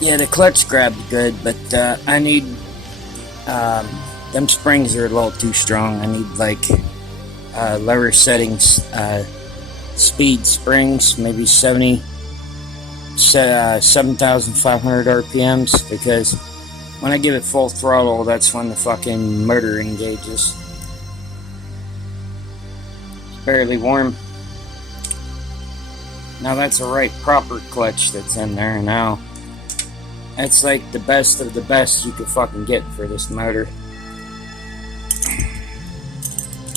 Yeah, the clutch grabbed good, but I need them springs are a little too strong. I need like lower settings, speed springs, maybe 7,500 RPMs, because when I give it full throttle, that's when the fucking motor engages. It's barely warm. Now that's a right proper clutch that's in there now. That's like the best of the best you could fucking get for this motor.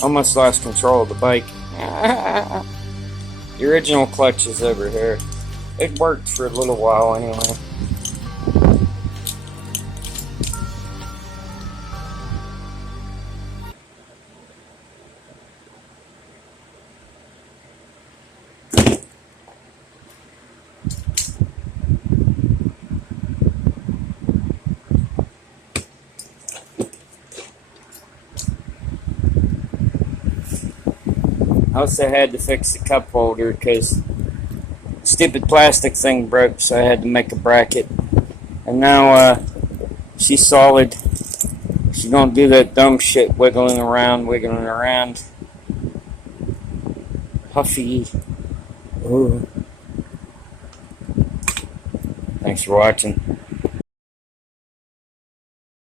Almost lost control of the bike. The original clutch is over here. It worked for a little while anyway. I also had to fix the cup holder because stupid plastic thing broke, so I had to make a bracket. And now she's solid. She don't do that dumb shit wiggling around. Puffy. Ooh. Thanks for watching.